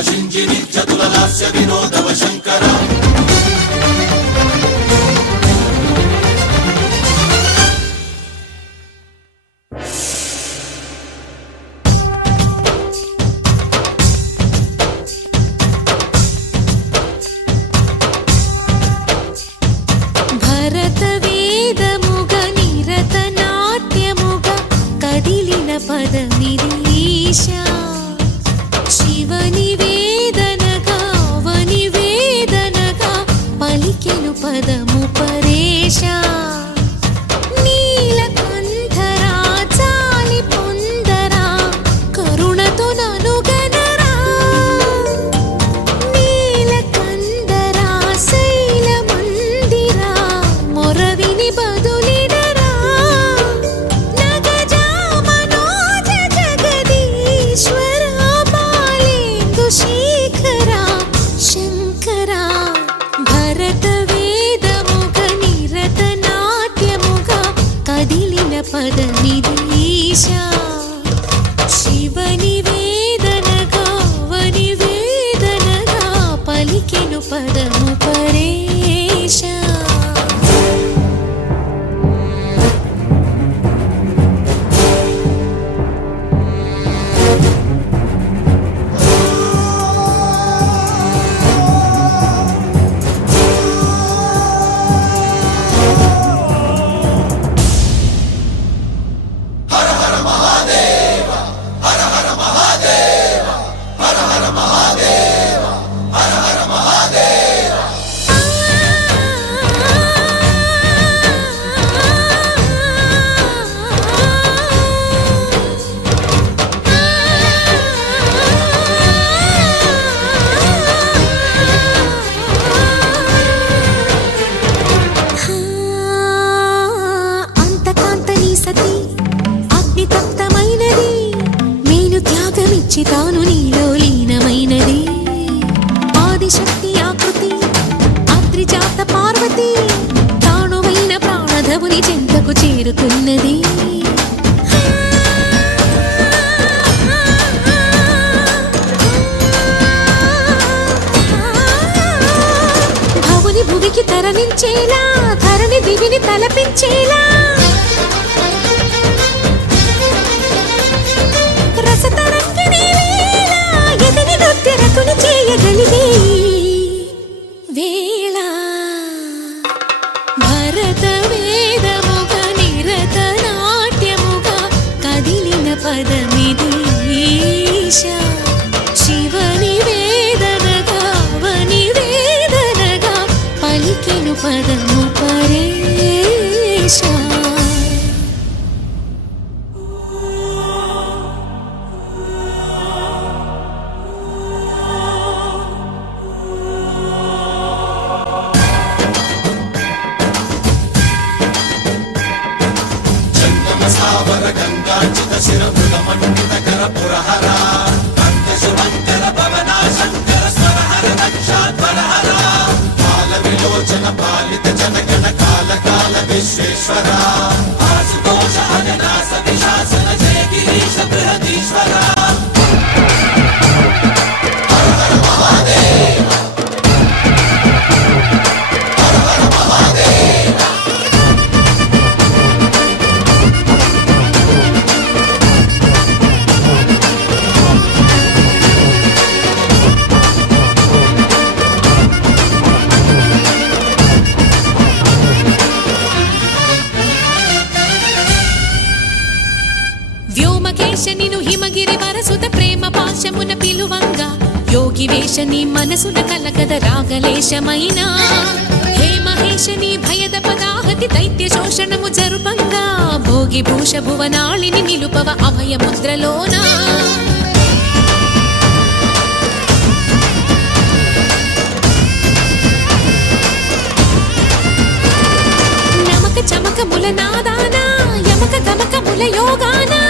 शिञ्जिनि चतुललास्य विनोदव शङ्कर పదమిరీశా శివని వేదనగా వని వేదనగా పలికెను పదము పరేశా నీలకంఠరా చాలి పొందరా కరుణతో ననుగనరా నీలకందరా శైల మందిరా మొరవిని బదులిడరా శేఖరా శంకరా భరత వేదముగ నిరత నాట్యముగా కదిలిన పదమిరీశా శివని వేదనగా వని వేదనగా పలికెను పదము పరేశా తాను నీలో లీనమైనది ఆదిశక్తి ఆకృతి అద్రిజాత పార్వతి తానువైన ప్రాణధవుని చెంతకు చేరుతున్నది భవుని భువికి తరలించేలా ధరణి దివిని తలపించేలా రతుని చేయగలిగే వేళ భరత వేదముగ నిరత నాట్యముగా కదిలిన పదమిరీశా శివని వేదనగా వని వేదనగా పలికెను పదము పరేశా गंगाचित शिर मृगमंडित कर पुरहरा कंद शुभंकर भवना शंकर स्वरहर नक्षाध्वरहरा काल विलोचन पालित जनगण काल काल विश्वेश्वरा आशुतोष अननास विशासन जय गिरीश बृहदीश्वरा हर हर महादेव हर हर महादेव వ్యోమకేశనిను హిమగిరి వరసుత ప్రేమ పాశమున పిలువంగా యోగి వేషని మనసున కలకద రాగలేశమైన హే మహేశని భయద పదాహతి దైత్య శోషణము జరుపంగా భోగి భూష భువనాళిని నిలుపవ అభయ ముద్రలోన నమక చమక ముల నాదాన యమక గమక ముల యోగాన